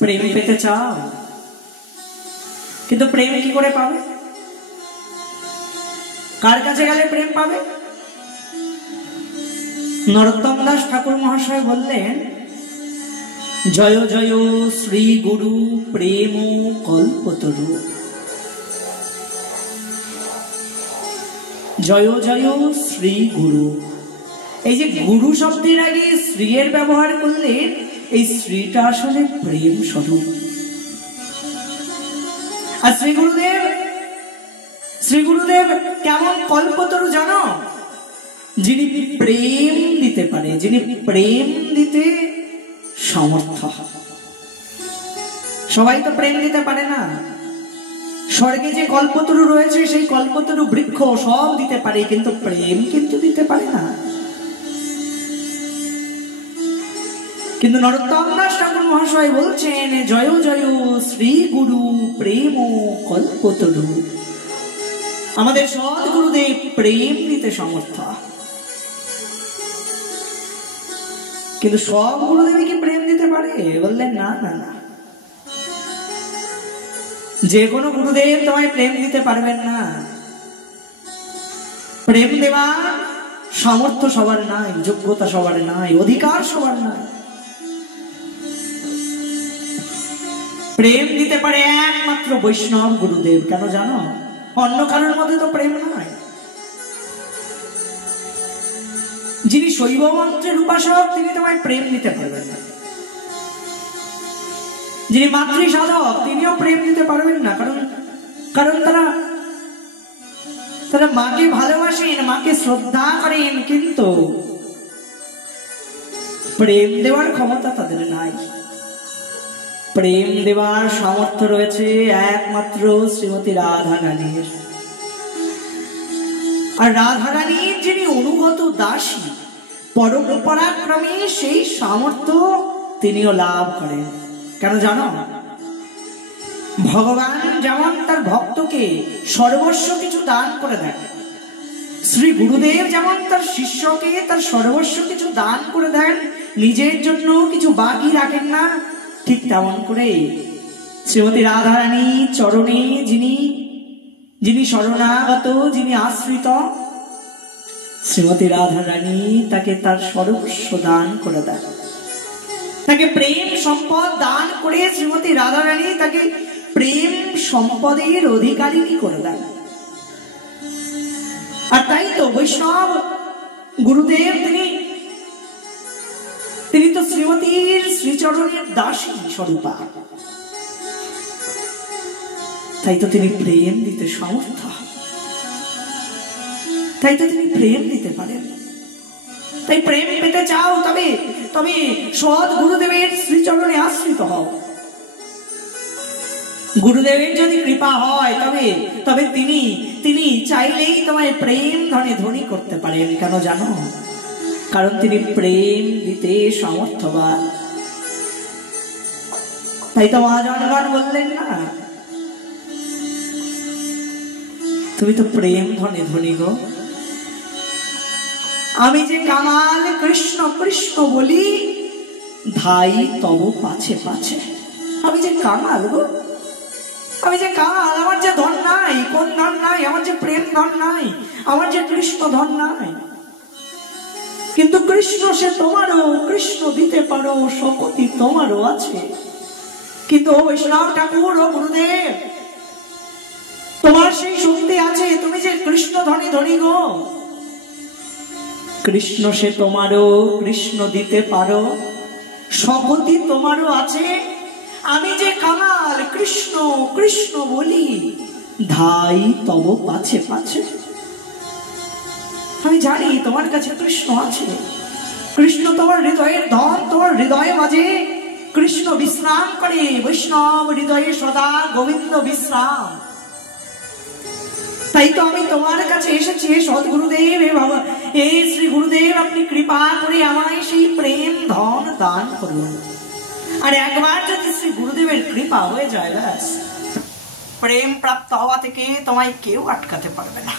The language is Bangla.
প্রেম পেতে চাও, কিন্তু প্রেম কি করে পাবে? কার কাছে গেলে প্রেম পাবে? নরোত্তম দাস ঠাকুর মহাশয় বললেন, জয় জয় শ্রী গুরু প্রেম কল্পতরু। জয় জয় শ্রী গুরু। এই যে গুরু শব্দের আগে শ্রী এর ব্যবহার করলে, এই শ্রীটা আসলে প্রেম স্বরূপ। আর শ্রী গুরুদেব কেমন কল্পতরু জানো? যিনি প্রেম দিতে পারে, যিনি প্রেম দিতে সমর্থ। সবাই তো প্রেম দিতে পারে না। স্বর্গে যে কল্পতরু রয়েছে, সেই কল্পতরু বৃক্ষ সব দিতে পারে, কিন্তু প্রেম কিন্তু দিতে পারে না। কিন্তু নরোত্তম দাস ঠাকুর মহাশয় বলছেন, জয় জয় শ্রী গুরু প্রেম কল্পতরু। আমাদের সদ্গুরুদেব প্রেম দিতে সমর্থ। কিন্তু সব গুরুদেবই কি প্রেম দিতে পারে? বললেন না না না, যে কোনো গুরুদেব তোমায় প্রেম দিতে পারবেন না। প্রেম দেওয়ার সামর্থ্য সবার নাই, যোগ্যতা সবার নাই, অধিকার সবার নাই। প্রেম দিতে পারে একমাত্র বৈষ্ণব গুরুদেব। কেন জানো? অন্য কারোর মধ্যে তো প্রেম নাই। যিনি শৈব মন্ত্রের উপাসক, তিনি তোমায় প্রেম দিতে পারবেন না। যিনি মাতৃ সাধক, তিনিও প্রেম দিতে পারবেন না। কারণ তারা মাকে ভালোবাসেন, মাকে শ্রদ্ধা করেন, কিন্তু প্রেম দেওয়ার ক্ষমতা তাদের নাই। প্রেম দেওয়ার সামর্থ্য রয়েছে একমাত্র শ্রীমতী রাধা রানীর। আর রাধা রানীর যিনি অনুগত দাসী, পরম্পরাক্রমে সেই সামর্থ্য তিনিও লাভ করেন। কেন জানো? ভগবান যেমন তার ভক্তকে সর্বস্ব কিছু দান করে দেন, শ্রী গুরুদেব যেমন তার শিষ্যকে তার সর্বস্ব কিছু দান করে দেন, নিজের জন্য কিছু বাকি রাখেন না, ঠিক তেমন করে শ্রীমতী রাধা রানী চরণে যিনি শরণাগত, যিনি আশ্রিত, শ্রীমতী রাধা রানী তাকে তার সর্বস্ব দান করে দেন। তাকে প্রেম সম্পদ দান করে শ্রীমতী রাধা রানী তাকে প্রেম সম্পদের অধিকারিণী করে দেন। আর তাই তো বৈষ্ণব গুরুদেব তিনি তো শ্রীমতীর শ্রীচরণের দাসী স্বরূপা। তাই তো তিনি প্রেম দিতে সমর্থ, তাই তো তিনি প্রেম দিতে পারেন। তাই প্রেম পেতে চাও, তবে সৎ গুরুদেবের শ্রীচরণে আশ্রিত হও। গুরুদেবের যদি কৃপা হয়, তবে তিনি চাইলেই তোমায় প্রেম ধনে ধনী করতে পারেন। কেন জানো? কারণ তিনি প্রেম দিতে সমর্থবান। তাই তো মহাজনগণ বললেন না, তুমি তো প্রেম ধনে ধনী গো। আমি যে কামাল কৃষ্ণ কৃষ্ণ বলি, ধাই তব পাছে পাছে। আমি যে কামাল গো, আমি যে কামাল। আমার যে ধন নাই, কোন ধন নাই? আমার যে প্রেম ধন নাই, আমার যে কৃষ্ণ ধন নাই। কিন্তু কৃষ্ণ সে তোমারও, কৃষ্ণ দিতে পারো, শক্তি তোমারও আছে। কিন্তু বৈষ্ণব ঠাকুর ও গুরুদেব, তোমার সেই শক্তি আছে, তুমি যে কৃষ্ণ ধনী ধনী গো। কৃষ্ণ সে তোমারও, কৃষ্ণ দিতে পারো, শক্তি তোমারও আছে। আমি যে কামাল কৃষ্ণ কৃষ্ণ বলি, ধাই তব পাছে পাছে। আমি জানি তোমার কাছে কৃষ্ণ আছে। কৃষ্ণ তোমার হৃদয়ের ধন, তোমার হৃদয়ে মাঝে কৃষ্ণ বিশ্রাম করে। বৈষ্ণব হৃদয়ে সদা গোবিন্দ বিশ্রাম। তাই তো আমি তোমার কাছে এসেছি, সদ্গুরুদেব, এই শ্রী গুরুদেব, আপনি কৃপা করে আমায় সেই প্রেম ধন দান করুন। আর একবার যদি শ্রী গুরুদেবের কৃপা হয়ে যায়, ব্যাস প্রেম প্রাপ্ত হওয়া থেকে তোমায় কেউ আটকাতে পারবে না।